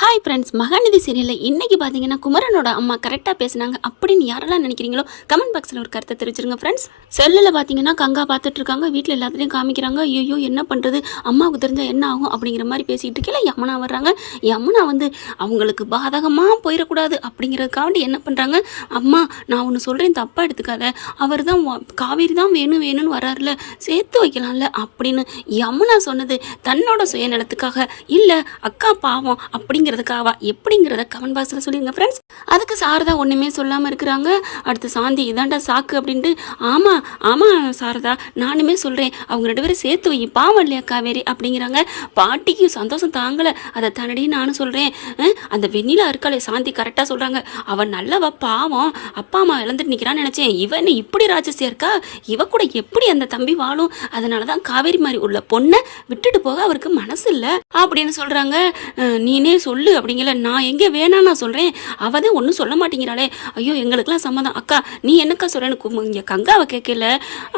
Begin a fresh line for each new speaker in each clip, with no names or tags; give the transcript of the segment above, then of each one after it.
Hi friends Mahanadhi சீரியலில் இன்றைக்கி பார்த்தீங்கன்னா குமரனோட அம்மா கரெக்டாக பேசுனாங்க அப்படின்னு யாரெல்லாம் நினைக்கிறீங்களோ கமெண்ட் பாக்ஸில் ஒரு கருத்தை தெரிவிச்சிருங்க ஃப்ரெண்ட்ஸ் செல்லில் பார்த்தீங்கன்னா கங்கா பார்த்துட்டு இருக்காங்க. வீட்டில் எல்லாத்துலேயும் காமிக்கிறாங்க. ஐயோ என்ன பண்ணுறது அம்மாவுக்கு தெரிஞ்சால் என்ன ஆகும் அப்படிங்கிற மாதிரி பேசிக்கிட்டு இருக்கல யமுனா வர்றாங்க. யமுனா வந்து அவங்களுக்கு பாதகமாக போயிடக்கூடாது அப்படிங்கிறதுக்காண்டி என்ன பண்ணுறாங்க அம்மா நான் ஒன்று சொல்கிறேன் தப்பாக எடுத்துக்காத. அவர் தான் காவேரி தான் வேணும் வேணும்னு வராருல. சேர்த்து வைக்கலாம்ல அப்படின்னு யமுனா சொன்னது தன்னோட சுயநலத்துக்காக. இல்லை அக்கா பாவம் அப்படிங்கிறதுக்காவா? எப்படிங்கிறத கமெண்ட் பாக்ஸில் சொல்லிடுங்க ஃப்ரெண்ட்ஸ் அதுக்கு சாரதா ஒன்றுமே சொல்லாமல் இருக்கிறாங்க. அடுத்து சாந்தி இதாண்டா சாக்கு அப்படின்ட்டு ஆமாம் ஆமாம் சாரதா நானுமே சொல்கிறேன் அவங்க ரெண்டு பேரும் சேர்த்து வை பாவம் இல்லையா காவேரி அப்படிங்கிறாங்க. பாட்டிக்கு சந்தோஷம் தாங்கலை. அதை தானடி நானும் சொல்கிறேன் அந்த வெண்ணிலா இருக்காளே சாந்தி கரெக்டாக சொல்கிறாங்க அவன் நல்லவ பாவம். அப்பா அம்மா இழந்துட்டு நிற்கிறான்னு நினச்சேன். இவன் இப்படி ராஜசியா இருக்கா? இவ கூட எப்படி அந்த தம்பி வாழும்? அதனால தான் காவேரி மாதிரி உள்ள பொண்ணை விட்டுட்டு போக அவருக்கு மனசு இல்லை. அப்படின்னு சொல்கிறாங்க நீனே சொல்லு. அப்படிங்கல நான் எங்கே வேணாம் நான் சொல்கிறேன் அவ தான் ஒன்றும் சொல்ல மாட்டேங்கிறாளே. ஐயோ எங்களுக்கெல்லாம் சம்மதம். அக்கா நீ என்னக்கா சொல்கிறேன்னு இங்கே கங்காவை கேட்கல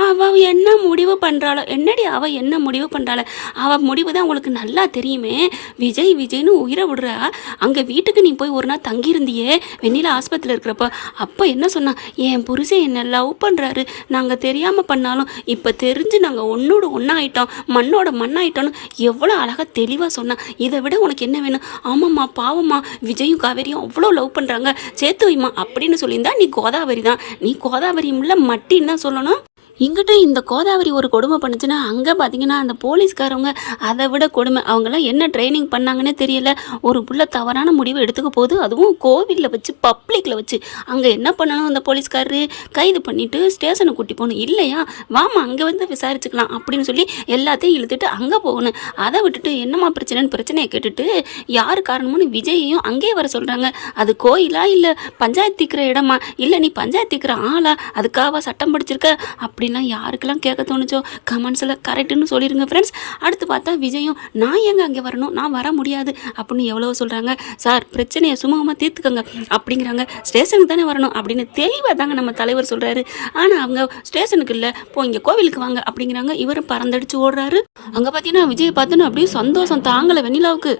அவள் என்ன முடிவு பண்ணுறாளோ என்னடி அவள் என்ன முடிவு பண்ணுறாள அவள் முடிவு தான் உங்களுக்கு நல்லா தெரியுமே. விஜய் விஜய்னு உயிரை விடுறா. அங்கே வீட்டுக்கு நீ போய் ஒரு நாள் தங்கியிருந்தியே வெண்ணிலா ஆஸ்பத்திரியில் இருக்கிறப்ப. அப்போ என்ன சொன்னா என் புருஷன் என்ன லவ் பண்ணுறாரு நாங்கள் தெரியாமல் பண்ணாலும் இப்போ தெரிஞ்சு நாங்கள் ஒன்னோட ஒன்றாயிட்டோம் மண்ணோட மண்ணாயிட்டோம்னு எவ்வளோ அழகாக தெளிவாக சொன்னா. இதை விட உனக்கு என்ன வேணும்? ஆமாம் ஆமாம்மா பாவம்மா விஜயும் காவேரியும் அவ்வளோ லவ் பண்ணுறாங்க சேர்த்து வைமா அப்படின்னு சொல்லியிருந்தா நீ கோதாவரி தான் நீ கோதாவரியும் இல்லை மட்டின்னு தான் சொல்லணும். இங்கிட்ட இந்த கோதாவரி ஒரு கொடுமை பண்ணுச்சுன்னா அங்கே பார்த்தீங்கன்னா அந்த போலீஸ்காரவங்க அதை விட கொடுமை. அவங்களாம் என்ன ட்ரைனிங் பண்ணாங்கன்னே தெரியல. ஒரு புள்ள தவறான முடிவு எடுத்துக்க போது அதுவும் கோவிலில் வச்சு பப்ளிக்கில் வச்சு. அங்கே என்ன பண்ணணும் அந்த போலீஸ்காரரு? கைது பண்ணிவிட்டு ஸ்டேஷனுக்கு கூட்டி போகணும். இல்லையா? வாமா அங்கே வந்து விசாரிச்சுக்கலாம் அப்படின்னு சொல்லி எல்லாத்தையும் இழுத்துட்டு அங்கே போகணும். அதை விட்டுட்டு என்னம்மா பிரச்சனைன்னு பிரச்சனையை கேட்டுட்டு யார் காரணம்னு விஜயையும் அங்கேயே வர சொல்கிறாங்க அது கோயிலா இல்லை பஞ்சாயத்து தீக்கிற இடமா? இல்லை நீ பஞ்சாயத்து தீக்கிற ஆளா? அதுக்காக சட்டம் படிச்சிருக்க? அப்படி அப்படின்லாம் யாருக்கெல்லாம் கேட்க தோணுச்சோ கமெண்ட்ஸில் கரெக்டுன்னு சொல்லிடுங்க ஃப்ரெண்ட்ஸ் அடுத்து பார்த்தா விஜயும் நான் எங்கே அங்கே வரணும்? நான் வர முடியாது அப்படின்னு எவ்வளோ சொல்கிறாங்க சார் பிரச்சனையை சுமூகமாக தீர்த்துக்கங்க அப்படிங்கிறாங்க. ஸ்டேஷனுக்கு தானே வரணும் அப்படின்னு தெளிவாக தாங்க நம்ம தலைவர் சொல்கிறாரு ஆனால் அவங்க ஸ்டேஷனுக்கு இல்லை. போ இங்கே கோவிலுக்கு வாங்க அப்படிங்கிறாங்க. இவரும் பறந்தடிச்சு ஓடுறாரு. அங்கே பார்த்தீங்கன்னா விஜய் பார்த்தோன்னு அப்படியே சந்தோஷம் தாங்கலை வெண்ணிலாவுக்கு.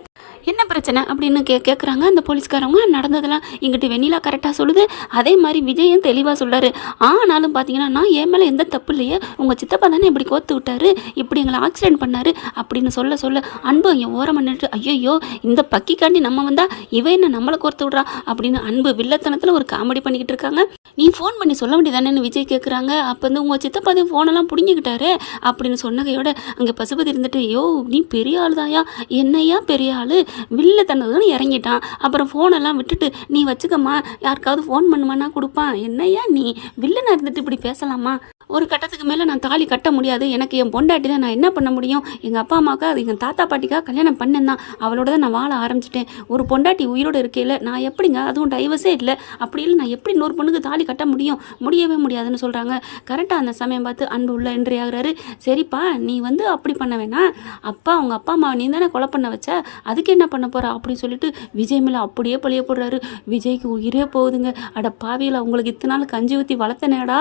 என்ன பிரச்சனை? அப்படின்னு கே கேட்குறாங்க அந்த போலீஸ்காரவங்க நடந்ததெல்லாம் இங்கிட்டு வெண்ணிலா கரெக்டாக சொல்லுது. அதே மாதிரி விஜயும் தெளிவாக சொல்கிறாரு ஆனாலும் பார்த்தீங்கன்னா நான் என் மேலே எந்த தப்பு இல்லையே. உங்கள் சித்தப்பா தானே இப்படி கோத்து விட்டாரு. இப்படி எங்களை ஆக்சிடென்ட் பண்ணாரு. அப்படின்னு சொல்ல சொல்ல அன்பு என் ஓரம் நின்றுட்டு ஐயோ இந்த பக்கிக்காண்டி நம்ம வந்தால் இவன் என்ன நம்மளை கோர்த்து விட்றா? அப்படின்னு அன்பு வில்லத்தனத்தில் ஒரு காமெடி பண்ணிக்கிட்டு இருக்காங்க. நீ ஃபோன் பண்ணி சொல்ல வேண்டியதானேன்னு விஜய் கேட்குறாங்க அப்போ வந்து உங்கள் சித்தப்பா தான் ஃபோனெல்லாம் பிடிங்கிக்கிட்டாரு. அப்படின்னு சொன்னகையோட அங்கே பசுபதி இருந்துட்டு ஐயோ நீ பெரிய ஆள் தாயா என்னையா பெரிய ஆள்? வில்ல தந்ததுன்னு இறங்கிட்டான். அப்புறம் ஃபோனெல்லாம் விட்டுட்டு நீ வச்சுக்கம்மா யாருக்காவது ஃபோன் பண்ணுமானா கொடுப்பான் என்னையா நீ? வில்லனாக இருந்துட்டு இப்படி பேசலாமா? ஒரு கட்டத்துக்கு மேலே நான் தாலி கட்ட முடியாது. எனக்கு என் பொண்டாட்டி தான் நான் என்ன பண்ண முடியும்? எங்கள் அப்பா அம்மாவுக்கு அது எங்கள் தாத்தா பாட்டிக்காக கல்யாணம் பண்ணேன் தான். அவளோட தான் நான் வாழ ஆரம்பிச்சிட்டேன். ஒரு பொண்டாட்டி உயிரோடு இருக்கையில் நான் எப்படிங்க? அதுவும் டைவர்ஸே இல்லை. அப்படி இல்லை நான் எப்படி இன்னொரு பொண்ணுக்கு தாலி கட்ட முடியும்? முடியவே முடியாதுன்னு சொல்கிறாங்க கரெக்டாக அந்த சமயம் பார்த்து அன்பு உள்ள என்ட்ரி ஆகுறாரு சரிப்பா நீ வந்து அப்படி பண்ண வேணாம். அப்பா அவங்க அப்பா அம்மாவை நீ தானே கொலை பண்ண வச்ச? அதுக்கு என்ன பண்ண போகிற அப்படின்னு சொல்லிட்டு விஜய் மேலே அப்படியே பழிய போடுறாரு. விஜய்க்கு உயிரே போகுதுங்க. அட பாவியில் அவங்களுக்கு இத்தனை நாள் கஞ்சி ஊற்றி வளர்த்தனேடா.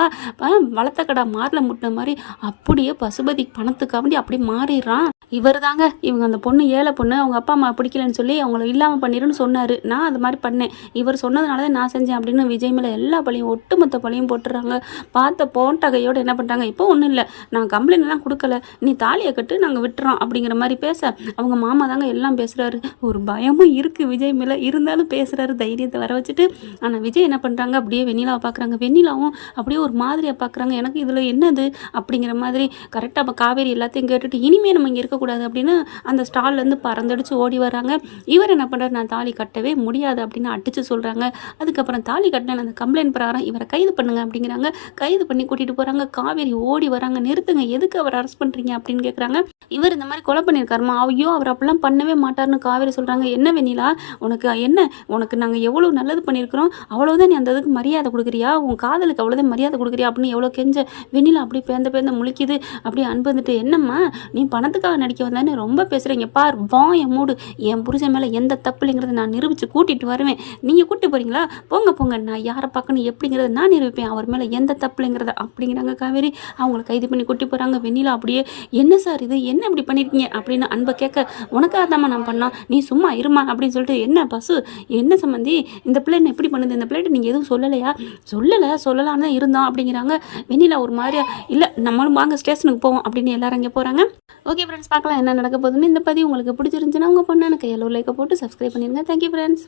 வளர்த்த கடை மாரில் முட்டின மாதிரி அப்படியே பசுபதி பணத்துக்காண்டி அப்படியே மாறிடுறான். இவர் தாங்க இவங்க அந்த பொண்ணு ஏழை பொண்ணு அவங்க அப்பா அம்மா பிடிக்கலன்னு சொல்லி அவங்கள இல்லாமல் பண்ணிடுன்னு சொன்னார். நான் அது மாதிரி பண்ணேன். இவர் சொன்னதுனால தான் நான் செஞ்சேன் அப்படின்னு விஜய் மேலே எல்லா பழியும் ஒட்டுமொத்த பழியும் போட்டுறாங்க. பார்த்த போன்டகையோடு என்ன பண்ணுறாங்க இப்போ ஒன்றும் இல்லை. நான் கம்ப்ளைண்ட்லாம் கொடுக்கல. நீ தாலியை கட்டு நாங்கள் விட்டுறோம் அப்படிங்கிற மாதிரி பேச. அவங்க மாமா தாங்க எல்லாம் பேசுகிறாரு ஒரு பயமும் இருக்குது விஜய் மேலே. இருந்தாலும் பேசுகிறாரு தைரியத்தை வர வச்சுட்டு. ஆனால் விஜய் என்ன பண்ணுறாங்க அப்படியே வெண்ணிலாவை பார்க்குறாங்க வெண்ணிலாவும் அப்படியே ஒரு மாதிரியாக பார்க்குறாங்க எனக்கு இதில் என்னது? அப்படிங்கிற மாதிரி கரெக்டாக காவேரி எல்லாத்தையும் கேட்டுட்டு இனிமேல் நம்ம இங்கே இருக்க இருக்கக்கூடாது அப்படின்னு அந்த ஸ்டால்லேருந்து பறந்தடிச்சு ஓடி வராங்க இவர் என்ன பண்ணுறாரு நான் தாலி கட்டவே முடியாது அப்படின்னு அடிச்சு சொல்கிறாங்க அதுக்கப்புறம் தாலி கட்டின அந்த கம்ப்ளைண்ட் பிரகாரம் இவரை கைது பண்ணுங்க அப்படிங்கிறாங்க. கைது பண்ணி கூட்டிகிட்டு போகிறாங்க காவேரி ஓடி வராங்க. நிறுத்துங்க. எதுக்கு அவர் அரெஸ்ட் பண்ணுறீங்க அப்படின்னு கேட்குறாங்க இவர் இந்த மாதிரி கொலை பண்ணியிருக்காருமா ஐயோ அவர் அப்படிலாம் பண்ணவே மாட்டார்னு காவேரி சொல்கிறாங்க என்ன வெண்ணிலா? உனக்கு என்ன? உனக்கு நாங்கள் எவ்வளோ நல்லது பண்ணியிருக்கிறோம். அவ்வளோதான் நீ அந்த இதுக்கு மரியாதை கொடுக்குறியா? உன் காதலுக்கு அவ்வளோதான் மரியாதை கொடுக்குறியா அப்படின்னு எவ்வளோ கெஞ்ச வெண்ணிலா அப்படி பேந்த பேந்த முழிக்குது. அப்படி அன்பு வந்துட்டு என்னம்மா நீ பணத்துக்காக நடிக்க வந்தானே ரொம்ப பேசுகிறீங்க பார் என் மூடு. என் புருஷன் மேலே எந்த தப்புலைங்கிறத நான் நிரூபித்து கூட்டிகிட்டு வருவேன். நீங்கள் கூட்டிட்டு போகிறீங்களா போங்க போங்க. நான் யாரை பார்க்கணும் எப்படிங்கிறத நான் நிரூபிப்பேன். அவர் மேலே எந்த தப்புலைங்கிறத அப்படிங்கிறாங்க காவேரி. அவங்கள கைது பண்ணி கூட்டி போகிறாங்க வெண்ணிலா அப்படியே என்ன சார் இது? என்ன இப்படி பண்ணியிருக்கீங்க அப்படின்னு அன்பை கேட்க உனக்காக தாம்மா நான் பண்ணோம். நீ சும்மா இருமா அப்படின்னு சொல்லிட்டு என்ன பசு? என்ன சம்மந்தி இந்த பிள்ளை என்ன எப்படி பண்ணுது? இந்த பிள்ளைகிட்ட நீங்கள் எதுவும் சொல்லலையா? சொல்லலை சொல்லலாம்னு தான் இருந்தோம் அப்படிங்கிறாங்க. வெண்ணிலா ஒரு மாதிரியா இல்லை நம்மளும் வாங்க ஸ்டேஷனுக்கு போவோம் அப்படின்னு எல்லாரும் இங்கே போகிறாங்க ஓகே ஃப்ரெண்ட்ஸ் பார்க்கலாம் என்ன நடக்க போகுதுன்னு. இந்த பதிவு உங்களுக்கு பிடிச்சிருந்துச்சுன்னா உங்கள் பொண்ணு எனக்கு எல்லோ லைக்கை போட்டு சப்ஸ்கிரைப் பண்ணிடுங்க. Thank you friends